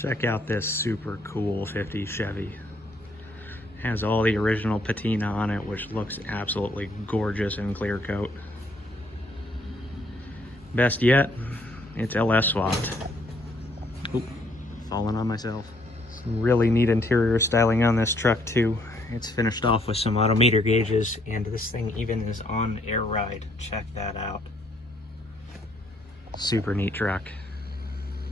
Check out this super cool 50 Chevy. Has all the original patina on it, which looks absolutely gorgeous in clear coat. Best yet, it's LS swapped. Oop, falling on myself. Some really neat interior styling on this truck too. It's finished off with some odometer gauges, and this thing even is on air ride. Check that out. Super neat truck.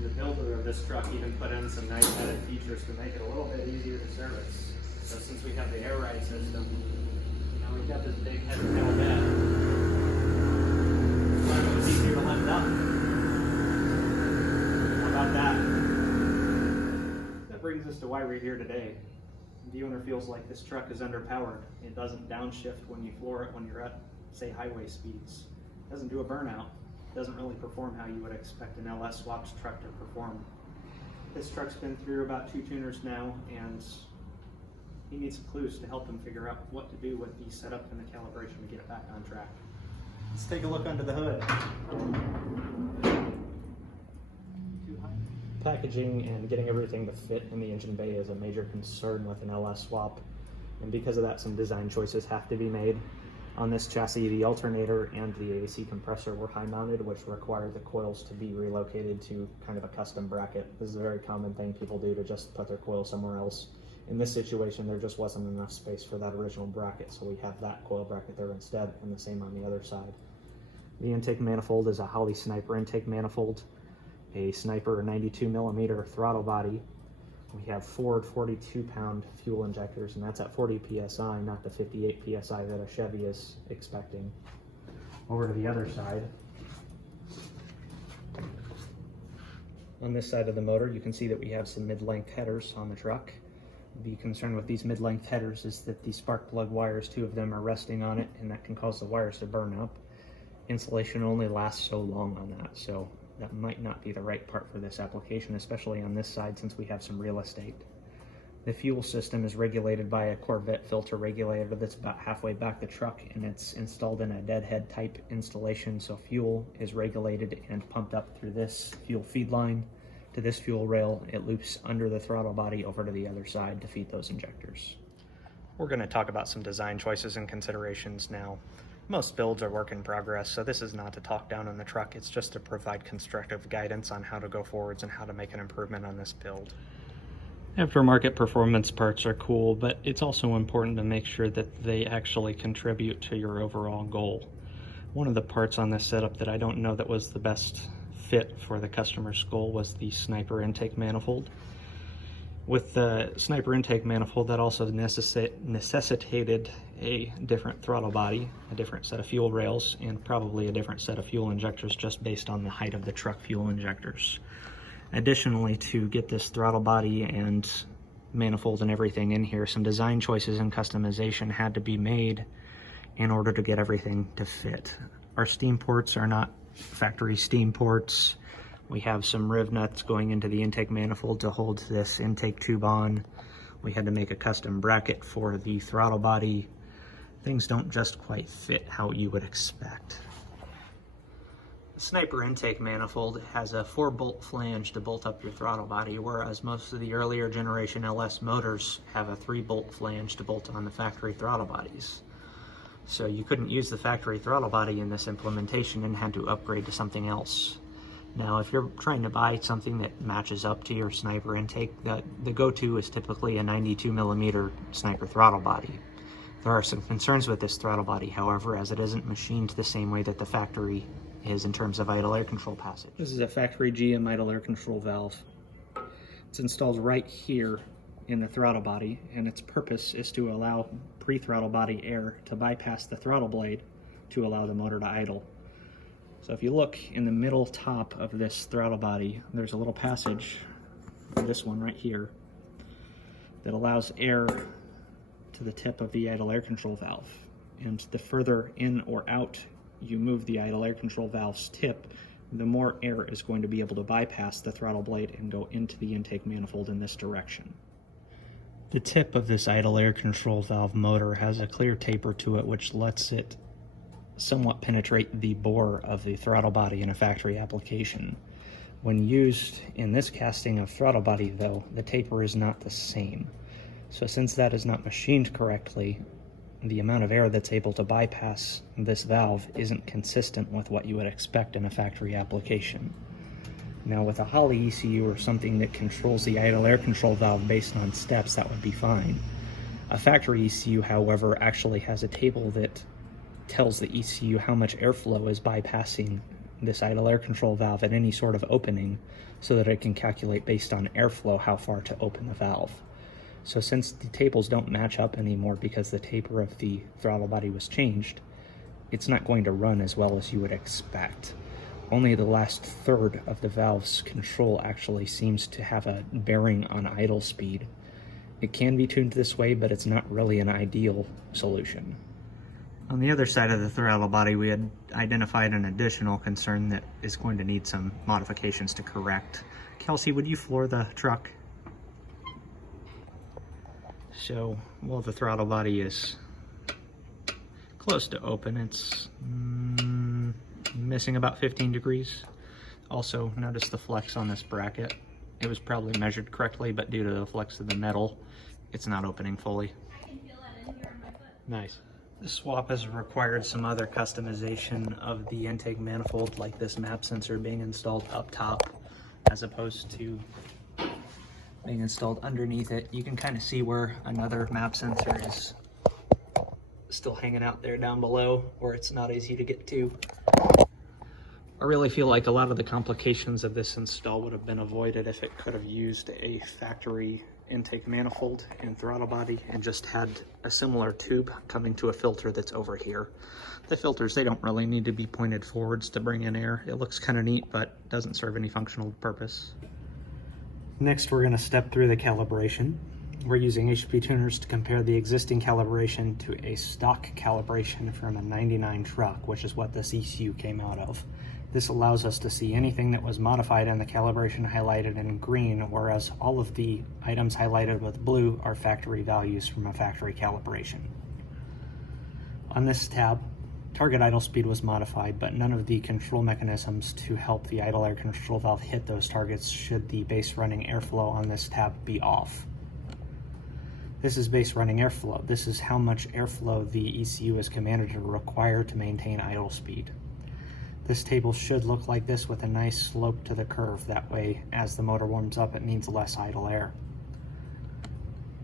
The builder of this truck even put in some nice added features to make it a little bit easier to service. So since we have the air ride system, now we've got this big heavy metal bed. It was easier to lift up. How about that? That brings us to why we're here today. The owner feels like this truck is underpowered. It doesn't downshift when you floor it when you're at, say, highway speeds. It doesn't do a burnout. It doesn't really perform how you would expect an LS swapped truck to perform. This truck's been through about 2 tuners now, and he needs some clues to help him figure out what to do with the setup and the calibration to get it back on track. Let's take a look under the hood. Packaging and getting everything to fit in the engine bay is a major concern with an LS swap, and because of that, some design choices have to be made. On this chassis, the alternator and the AC compressor were high mounted, which required the coils to be relocated to kind of a custom bracket. This is a very common thing people do, to just put their coil somewhere else. In this situation, there just wasn't enough space for that original bracket, so we have that coil bracket there instead, and the same on the other side. The intake manifold is a Holley Sniper intake manifold, a Sniper 92mm throttle body. We have Ford 42-pound fuel injectors, and that's at 40 psi, not the 58 psi that a Chevy is expecting. Over to the other side. On this side of the motor, you can see that we have some mid-length headers on the truck. The concern with these mid-length headers is that the spark plug wires, 2 of them are resting on it, and that can cause the wires to burn up. Insulation only lasts so long on that, so that might not be the right part for this application, especially on this side since we have some real estate. The fuel system is regulated by a Corvette filter regulator that's about halfway back the truck, and it's installed in a deadhead type installation, so fuel is regulated and pumped up through this fuel feed line to this fuel rail. It loops under the throttle body over to the other side to feed those injectors. We're going to talk about some design choices and considerations now. Most builds are work in progress, so this is not to talk down on the truck, it's just to provide constructive guidance on how to go forwards and how to make an improvement on this build. Aftermarket performance parts are cool, but it's also important to make sure that they actually contribute to your overall goal. One of the parts on this setup that I don't know that was the best fit for the customer's goal was the Sniper intake manifold. With the Sniper intake manifold, that also necessitated a different throttle body, a different set of fuel rails, and probably a different set of fuel injectors just based on the height of the truck fuel injectors. Additionally, to get this throttle body and manifold and everything in here, some design choices and customization had to be made in order to get everything to fit. Our steam ports are not factory steam ports. We have some riv nuts going into the intake manifold to hold this intake tube on. We had to make a custom bracket for the throttle body. Things don't just quite fit how you would expect. The Sniper intake manifold has a 4-bolt flange to bolt up your throttle body, whereas most of the earlier generation LS motors have a 3-bolt flange to bolt on the factory throttle bodies. So you couldn't use the factory throttle body in this implementation and had to upgrade to something else. Now, if you're trying to buy something that matches up to your Sniper intake, the go-to is typically a 92mm Sniper throttle body. There are some concerns with this throttle body, however, as it isn't machined the same way that the factory is in terms of idle air control passage. This is a factory GM idle air control valve. It's installed right here in the throttle body, and its purpose is to allow pre-throttle body air to bypass the throttle blade to allow the motor to idle. So if you look in the middle top of this throttle body, there's a little passage, this one right here, that allows air to the tip of the idle air control valve. And the further in or out you move the idle air control valve's tip, the more air is going to be able to bypass the throttle blade and go into the intake manifold in this direction. The tip of this idle air control valve motor has a clear taper to it, which lets it somewhat penetrate the bore of the throttle body in a factory application. When used in this casting of throttle body, though, the taper is not the same. So since that is not machined correctly, the amount of air that's able to bypass this valve isn't consistent with what you would expect in a factory application. Now with a Holley ECU or something that controls the idle air control valve based on steps, that would be fine. A factory ECU, however, actually has a table that tells the ECU how much airflow is bypassing this idle air control valve at any sort of opening, so that it can calculate based on airflow how far to open the valve. So since the tables don't match up anymore because the taper of the throttle body was changed, it's not going to run as well as you would expect. Only the last third of the valve's control actually seems to have a bearing on idle speed. It can be tuned this way, but it's not really an ideal solution. On the other side of the throttle body, we had identified an additional concern that is going to need some modifications to correct. Kelsey, would you floor the truck? So, while the throttle body is close to open, it's missing about 15 degrees. Also, notice the flex on this bracket. It was probably measured correctly, but due to the flex of the metal, it's not opening fully. I can feel that in here on my foot. Nice. This swap has required some other customization of the intake manifold, like this map sensor being installed up top as opposed to being installed underneath it. You can kind of see where another map sensor is still hanging out there down below, where it's not easy to get to. I really feel like a lot of the complications of this install would have been avoided if it could have used a factory intake manifold and throttle body and just had a similar tube coming to a filter that's over here. The filters, they don't really need to be pointed forwards to bring in air. It looks kind of neat, but doesn't serve any functional purpose. Next, we're going to step through the calibration. We're using HP tuners to compare the existing calibration to a stock calibration from a 99 truck, which is what this ECU came out of. This allows us to see anything that was modified in the calibration highlighted in green, whereas all of the items highlighted with blue are factory values from a factory calibration. On this tab, target idle speed was modified, but none of the control mechanisms to help the idle air control valve hit those targets should the base running airflow on this tab be off. This is base running airflow. This is how much airflow the ECU is commanded to require to maintain idle speed. This table should look like this with a nice slope to the curve. That way, as the motor warms up, it needs less idle air.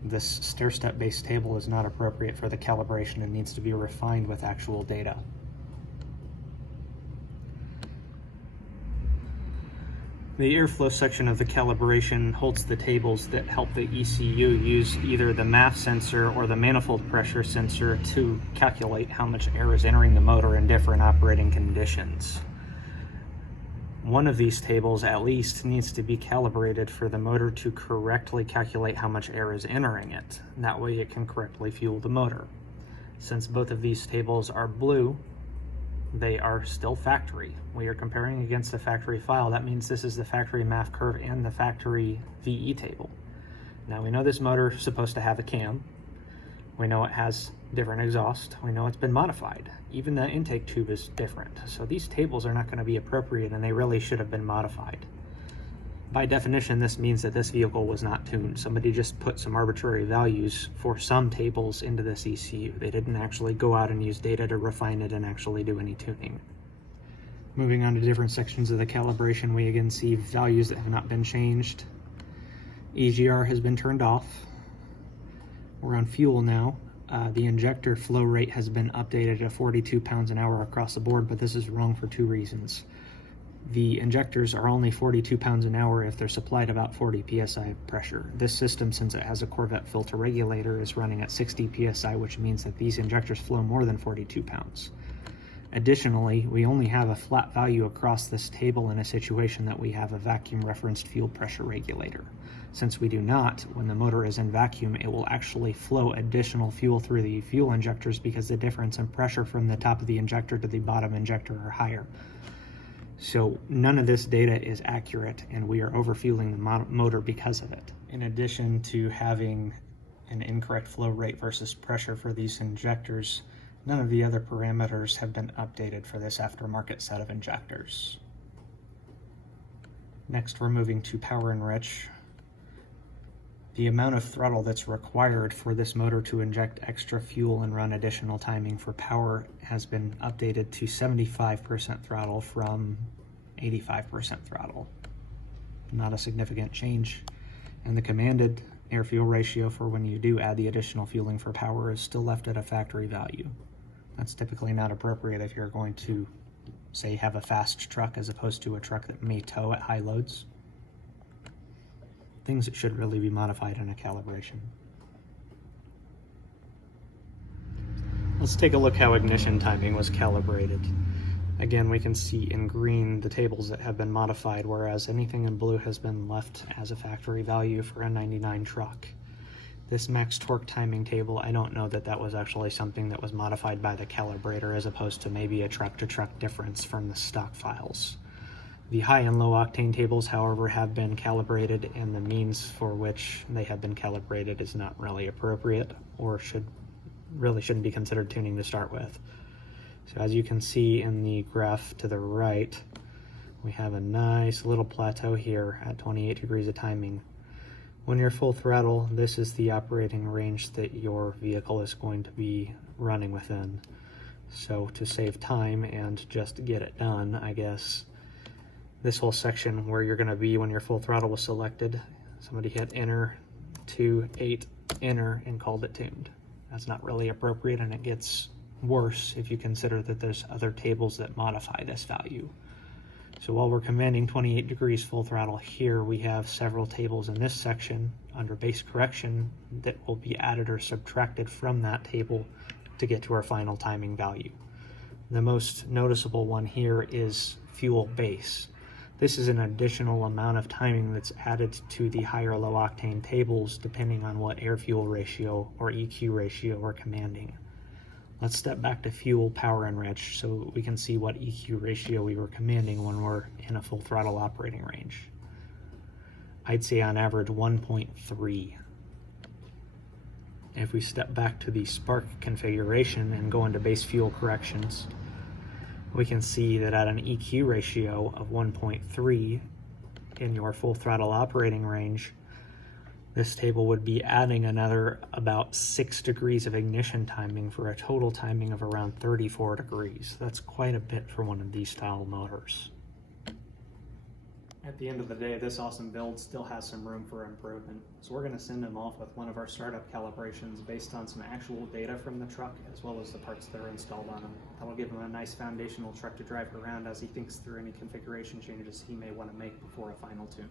This stair-step based table is not appropriate for the calibration and needs to be refined with actual data. The airflow section of the calibration holds the tables that help the ECU use either the MAF sensor or the manifold pressure sensor to calculate how much air is entering the motor in different operating conditions. One of these tables at least needs to be calibrated for the motor to correctly calculate how much air is entering it. That way it can correctly fuel the motor. Since both of these tables are blue, they are still factory. We are comparing against a factory file. That means this is the factory MAF curve and the factory VE table. Now we know this motor is supposed to have a cam. We know it has different exhaust. We know it's been modified. Even the intake tube is different. So these tables are not going to be appropriate and they really should have been modified. By definition, this means that this vehicle was not tuned. Somebody just put some arbitrary values for some tables into this ECU. They didn't actually go out and use data to refine it and actually do any tuning. Moving on to different sections of the calibration, we again see values that have not been changed. EGR has been turned off. We're on fuel now. The injector flow rate has been updated to 42 pounds an hour across the board, but this is wrong for two reasons. The injectors are only 42 pounds an hour if they're supplied about 40 psi pressure. This system, since it has a Corvette filter regulator, is running at 60 psi, which means that these injectors flow more than 42 pounds. Additionally, we only have a flat value across this table in a situation that we have a vacuum referenced fuel pressure regulator. Since we do not, when the motor is in vacuum, it will actually flow additional fuel through the fuel injectors because the difference in pressure from the top of the injector to the bottom injector are higher. So none of this data is accurate and we are overfueling the motor because of it. In addition to having an incorrect flow rate versus pressure for these injectors, none of the other parameters have been updated for this aftermarket set of injectors. Next, we're moving to Power Enrich. The amount of throttle that's required for this motor to inject extra fuel and run additional timing for power has been updated to 75% throttle from 85% throttle. Not a significant change. And the commanded air-fuel ratio for when you do add the additional fueling for power is still left at a factory value. That's typically not appropriate if you're going to, say, have a fast truck as opposed to a truck that may tow at high loads. Things that should really be modified in a calibration. Let's take a look how ignition timing was calibrated. Again, we can see in green the tables that have been modified, whereas anything in blue has been left as a factory value for a 99 truck. This max torque timing table, I don't know that that was actually something that was modified by the calibrator as opposed to maybe a truck-to-truck difference from the stock files. The high and low octane tables, however, have been calibrated, and the means for which they have been calibrated is not really appropriate, or shouldn't be considered tuning to start with. So as you can see in the graph to the right, we have a nice little plateau here at 28 degrees of timing. When you're full throttle, this is the operating range that your vehicle is going to be running within. So to save time and just get it done, I guess, this whole section where you're going to be when your full throttle was selected, somebody hit enter 2.8 enter and called it tuned. That's not really appropriate, and it gets worse if you consider that there's other tables that modify this value. So while we're commanding 28 degrees full throttle here, we have several tables in this section under base correction that will be added or subtracted from that table to get to our final timing value. The most noticeable one here is fuel base. This is an additional amount of timing that's added to the higher low octane tables depending on what air-fuel ratio or EQ ratio we're commanding. Let's step back to fuel, power, enrich so we can see what EQ ratio we were commanding when we're in a full throttle operating range. I'd say on average 1.3. If we step back to the spark configuration and go into base fuel corrections, we can see that at an EQ ratio of 1.3 in your full throttle operating range, this table would be adding another about 6 degrees of ignition timing for a total timing of around 34 degrees. That's quite a bit for one of these style motors. At the end of the day, this awesome build still has some room for improvement, so we're going to send them off with one of our startup calibrations based on some actual data from the truck as well as the parts that are installed on them. That'll give him a nice foundational truck to drive around as he thinks through any configuration changes he may want to make before a final tune.